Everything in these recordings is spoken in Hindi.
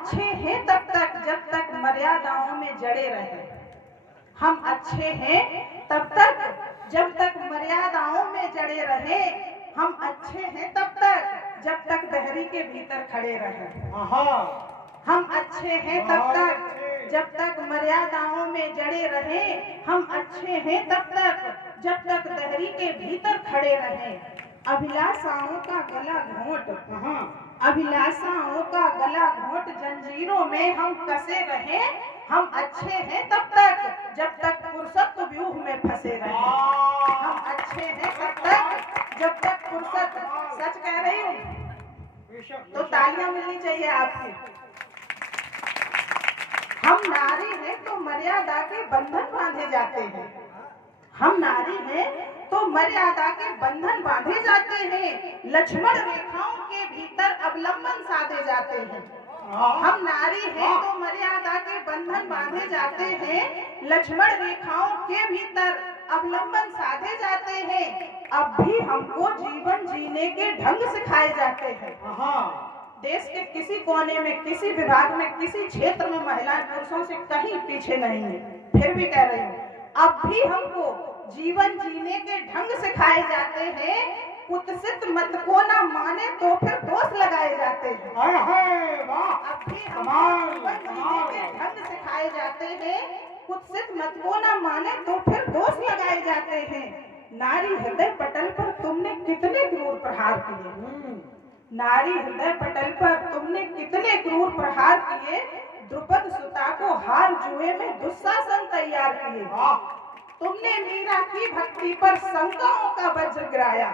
अच्छे हैं तब तक जब तक मर्यादाओं में जड़े रहे। हम अच्छे हैं तब तक जब तक मर्यादाओं में जड़े रहे। हम अच्छे हैं तब तक जब तक दहरी के भीतर खड़े रहे। हम अच्छे हैं तब तक जब तक मर्यादाओं में जड़े रहे। हम अच्छे हैं तब तक जब तक दहरी के भीतर खड़े रहे। अभिलाषाओं का गला घोंट, अभिलाषाओं का गला घोंट जंजीरों में हम कसे रहे। हम अच्छे हैं तब तक जब तक पुरुषत्व व्यूह में फंसे रहे। हम अच्छे हैं तब तक जब तक पुरुषत्व, सच कह रही हूँ तो तालियां मिलनी चाहिए आपकी। हम नारी हैं तो मर्यादा के बंधन बांधे जाते हैं। हम नारी हैं तो मर्यादा के बंधन बांधे जाते हैं। लक्ष्मण रेखाओं के भीतर अवलंबन साधे जाते हैं। हम नारी हैं तो मर्यादा के बंधन बांधे जाते हैं। लक्ष्मण रेखाओं के भीतर अवलंबन साधे जाते हैं। अब भी हमको जीवन जीने के ढंग सिखाए जाते हैं। देश के किसी कोने में, किसी विभाग में, किसी क्षेत्र में महिलाएं पुरुषों से कहीं पीछे नहीं है। फिर भी कह रही हूँ, अब भी हमको जीवन जीने के ढंग सिखाए जाते हैं। कुत्सित मत को ना माने तो फिर दोष लगाए जाते हैं। अब भी हमको जीवन जीने के ढंग सिखाए जाते हैं। कुत्सित मत को ना माने तो फिर दोष लगाए जाते हैं। नारी हृदय पटल पर तुमने कितने क्रूर प्रहार किए। नारी हृदय पटल पर तुमने कितने क्रूर प्रहार किए। द्रुपद सुता को हार जुए में दुस्शासन तैयार किए। तुमने मीरा की भक्ति पर शंकाओं का वज्र गिराया।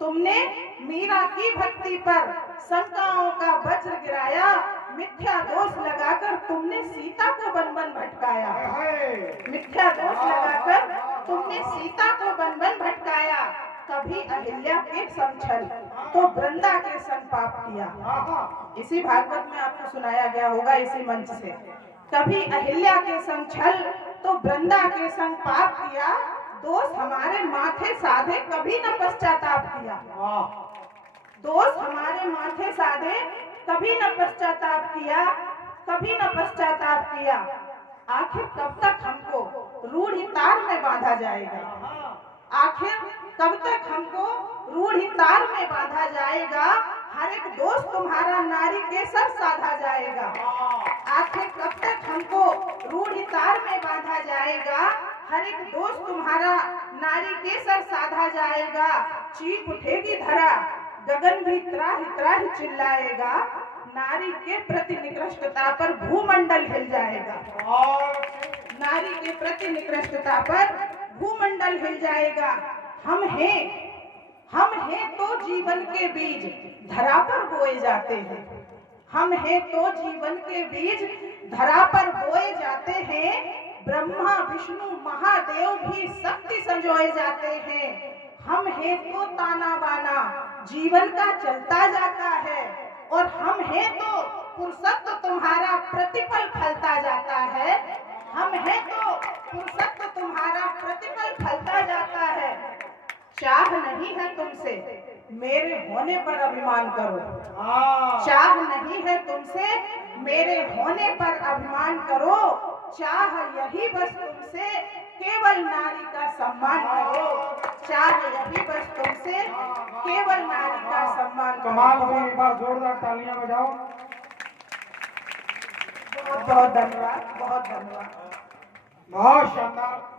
तुमने मीरा की भक्ति पर शंकाओं का वज्र गिराया। मिथ्या दोष लगाकर तुमने सीता को वन वन भटकाया। मिथ्या दोष लगाकर तुमने सीता को वन वन भटकाया। कभी अहिल्या के संग तो वृंदा के संग पाप किया। इसी भागवत में आपको सुनाया गया होगा, इसी मंच से। कभी अहिल्या के संग छल तो वृंदा के संग पाप किया। दोष हमारे माथे साधे कभी न पश्चाताप किया। दोष हमारे माथे साधे कभी न पश्चाताप किया। कभी न पश्चाताप किया। आखिर कब तक हमको रूढ़ी तार में बांधा जाएगा। आखिर कब तक हमको रूढ़ी तार में बांधा जाएगा। हर एक दोष तुम्हारा नारी के सर साधा जाएगा। आखिर कब तक हमको रूढ़ी तार में बांधा जाएगा। हर एक दोष तुम्हारा नारी के सर साधा जाएगा। चीख उठेगी धरा, गगन भी त्राहि त्राहि चिल्लाएगा। नारी के प्रति निकृष्टता पर भूमंडल हिल जाएगा। नारी के प्रति निकृष्टता पर भूमंडल हिल जाएगा। हम हैं तो जीवन के बीज धरा पर बोए जाते हैं। हम हैं तो जीवन के बीज धरा पर बोए जाते हैं। ब्रह्मा विष्णु महादेव भी शक्ति संजोए जाते हैं। हम हैं तो ताना बाना जीवन का चलता जाता है। और हम हैं तो पुरुषत्व तुम्हारा प्रतिपल फलता जाता है। हम हैं तो पुरुषत्व तुम्हारा प्रतिपल फलता जाता है। चाह नहीं है तुमसे मेरे होने पर अभिमान करो। चाह नहीं है तुमसे मेरे होने पर अभिमान करो। चाह यही बस तुमसे केवल नारी का सम्मान करो। चाह यही बस तुमसे केवल नारी का सम्मान करो। कमाल हो, एक बार जोरदार तालियां बजाओ। बहुत बहुत धन्यवाद, बहुत धन्यवाद। बहुत शानदार।